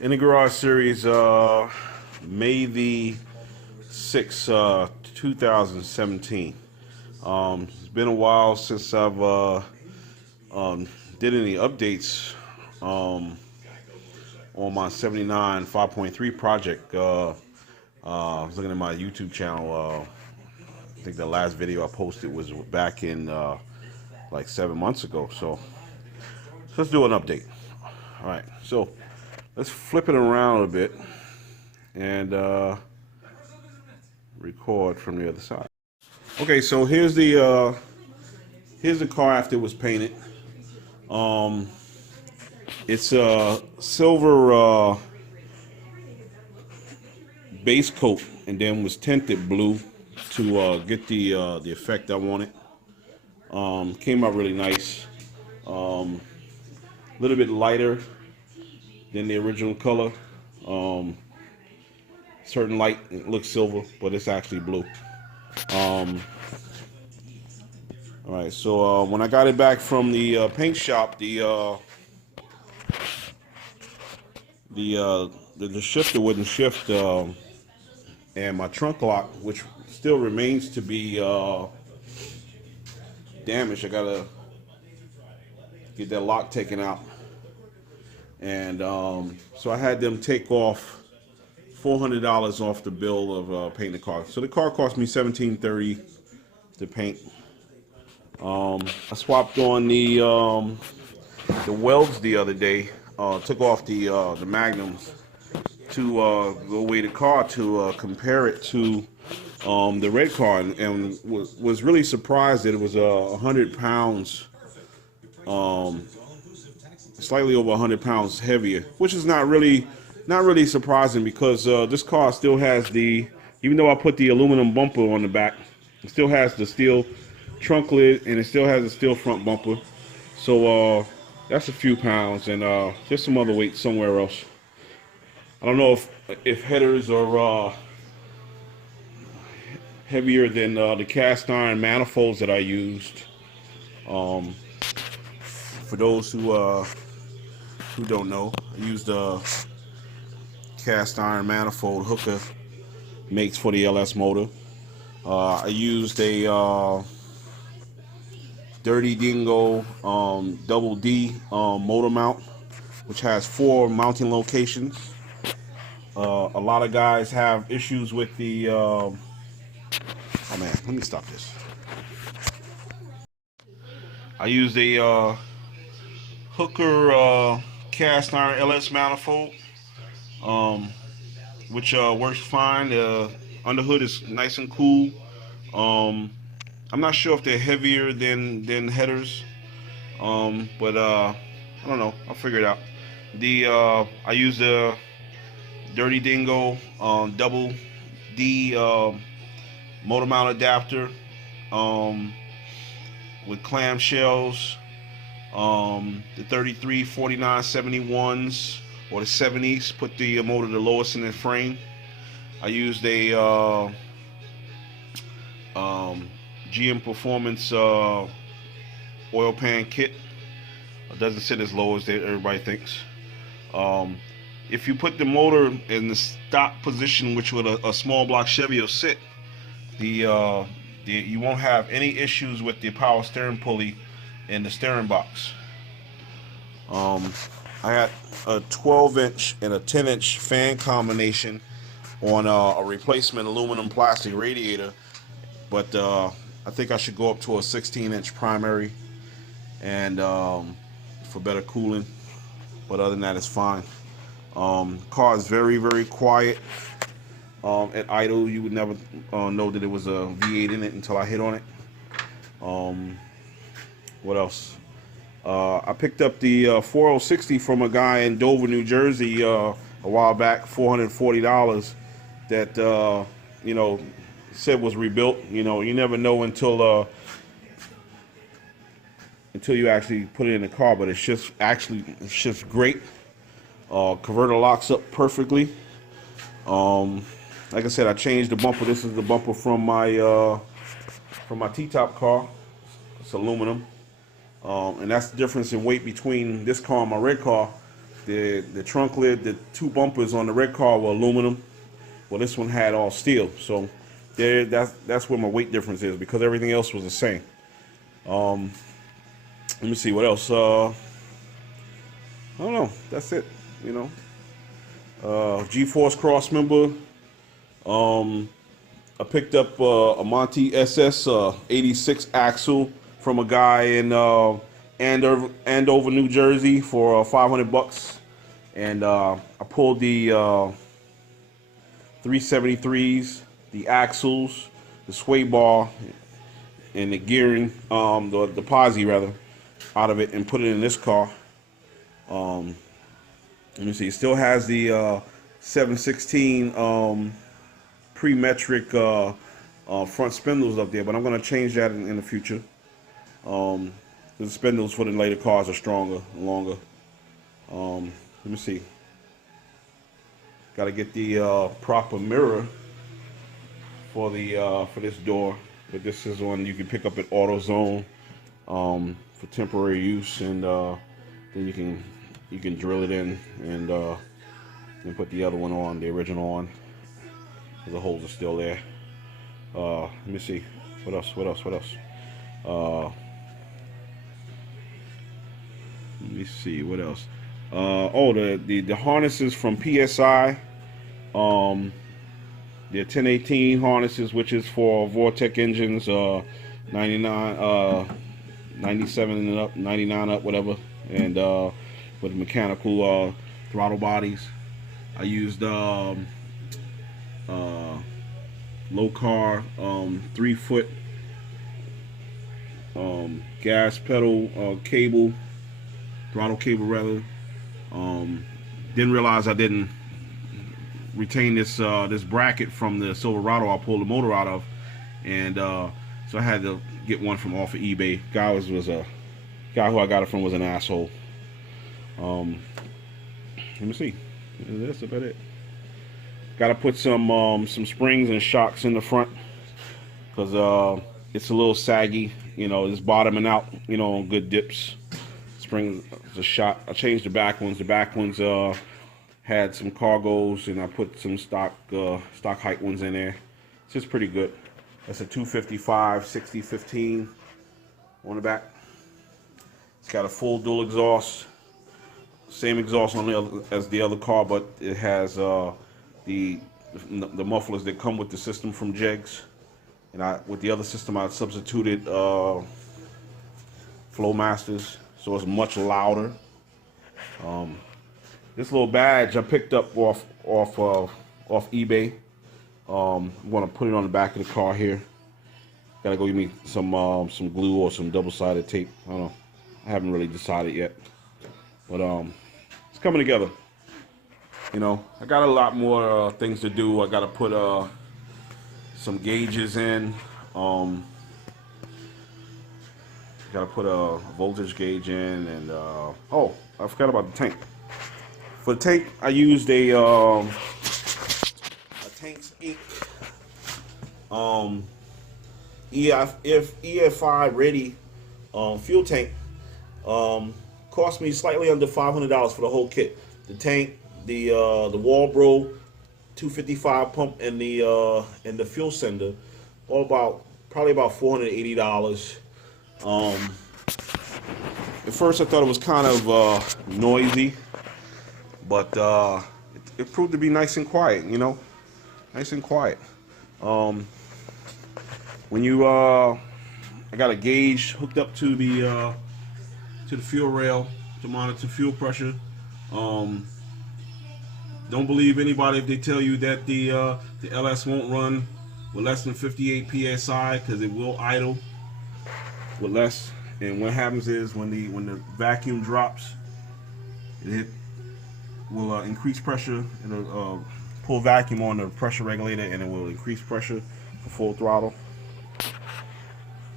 In the Garage Series, May the 6th, 2017. It's been a while since I've did any updates on my 79 5.3 project. I was looking at my YouTube channel. I think the last video I posted was back in like 7 months ago. So let's do an update. All right, so let's flip it around a bit and record from the other side. Okay, so here's the car after it was painted. Um, it's a silver base coat, and then was tinted blue to get the effect I wanted. Came out really nice. A little bit lighter than the original color. Certain light it looks silver, but it's actually blue. Um, all right, so when I got it back from the paint shop, the shifter wouldn't shift, and my trunk lock, which still remains to be damaged. I gotta get that lock taken out, and so I had them take off $400 off the bill of painting the car. So the car cost me $1730 to paint. I swapped on the welds the other day. Took off the magnums to go weigh the car to compare it to the red car, and was really surprised that it was 100 pounds, slightly over 100 pounds heavier, which is not really surprising because this car still has even though I put the aluminum bumper on the back, it still has the steel trunk lid and it still has a steel front bumper. So that's a few pounds, and just some other weight somewhere else. I don't know if headers are heavier than the cast iron manifolds that I used. For those who don't know, I used a cast iron manifold hooker makes for the LS motor. I used a Dirty Dingo Double D motor mount, which has 4 mounting locations. A lot of guys have issues with the oh man, let me stop this. I used a hooker cast iron LS manifold, which works fine. The underhood is nice and cool. I'm not sure if they're heavier than headers, but I don't know. I'll figure it out. I use the Dirty Dingo Double D motor mount adapter with clamshells, the 33, 49, 71s or the 70s. Put the motor the lowest in the frame. I used a GM Performance oil pan kit. It doesn't sit as low as everybody thinks. If you put the motor in the stop position, which would a small block Chevy will sit, you won't have any issues with the power steering pulley in the steering box. I got a 12-inch and a 10-inch fan combination on a replacement aluminum plastic radiator, but I think I should go up to a 16-inch primary and for better cooling. But other than that, it's fine. Car is very quiet. At idle, you would never know that it was a V8 in it until I hit on it. What else? I picked up the 4060 from a guy in Dover, New Jersey, a while back, $440. That said was rebuilt. You never know until you actually put it in the car. But it's just great. Converter locks up perfectly. Like I said, I changed the bumper. This is the bumper from my T-top car. It's aluminum, and that's the difference in weight between this car and my red car. The trunk lid, the two bumpers on the red car were aluminum. Well, this one had all steel. So that's where my weight difference is, because everything else was the same. Let me see what else. I don't know. That's it. You know, G-Force cross member. I picked up a Monty SS 86 axle from a guy in Andover, New Jersey for $500, and I pulled the 373s, the axles, the sway bar, and the gearing, the posi rather, out of it, and put it in this car. Let me see. It still has the 716 pre-metric front spindles up there, but I'm going to change that in the future. The spindles for the later cars are stronger and longer. Let me see. Got to get the proper mirror for this door, but this is one you can pick up at AutoZone for temporary use, and then you can drill it in and put the other one on, the original on. The holes are still there. Let me see. What else? Let me see. What else? Oh, the harnesses from PSI. The 1018 harnesses, which is for Vortec engines, 99, 97 and up, 99 up, whatever, and with mechanical throttle bodies. I used Locar 3-foot gas pedal cable, throttle cable rather. Didn't realize I didn't retain this bracket from the Silverado I pulled the motor out of, and so I had to get one from off of eBay. Guy was a guy who I got it from was an asshole. Let me see. That's about it. Got to put some springs and shocks in the front, because it's a little saggy. You know, it's bottoming out. You know, on good dips. Springs, a shot. I changed the back ones. The back ones had some cargos, and I put some stock height ones in there. It's just pretty good. That's a 255 6015 on the back. It's got a full dual exhaust. Same exhaust on the other as the other car, but it has the mufflers that come with the system from Jegs. And with the other system, I substituted Flowmasters, so it's much louder. This little badge I picked up off eBay. I'm gonna put it on the back of the car here. Gotta go get me some glue or some double-sided tape. I don't know. I haven't really decided yet, but it's coming together. You know, I got a lot more things to do. I gotta put some gauges in. Gotta put a voltage gauge in, and oh, I forgot about the tank. For the tank, I used a Tanks Inc. EFI ready fuel tank. Cost me slightly under $500 for the whole kit. The tank, the Walbro 255 pump, and the fuel sender, all probably about $480. At first I thought it was kind of noisy, but it proved to be nice and quiet. You know, nice and quiet. When you I got a gauge hooked up to the fuel rail to monitor fuel pressure. Don't believe anybody if they tell you that the LS won't run with less than 58 psi, because it will idle with less. And what happens is when the vacuum drops, it will increase pressure. It'll pull vacuum on the pressure regulator, and it will increase pressure for full throttle.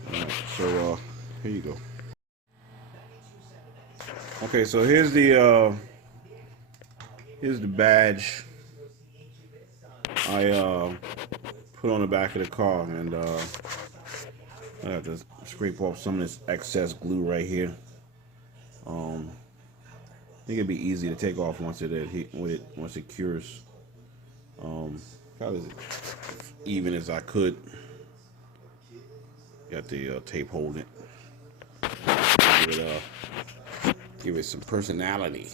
Alright, so here you go. Okay, so here's the badge I put on the back of the car, and I have to scrape off some of this excess glue right here. think it'd be easy to take off once once it cures. Probably as even as I could. Got the tape holding. Give it some personality.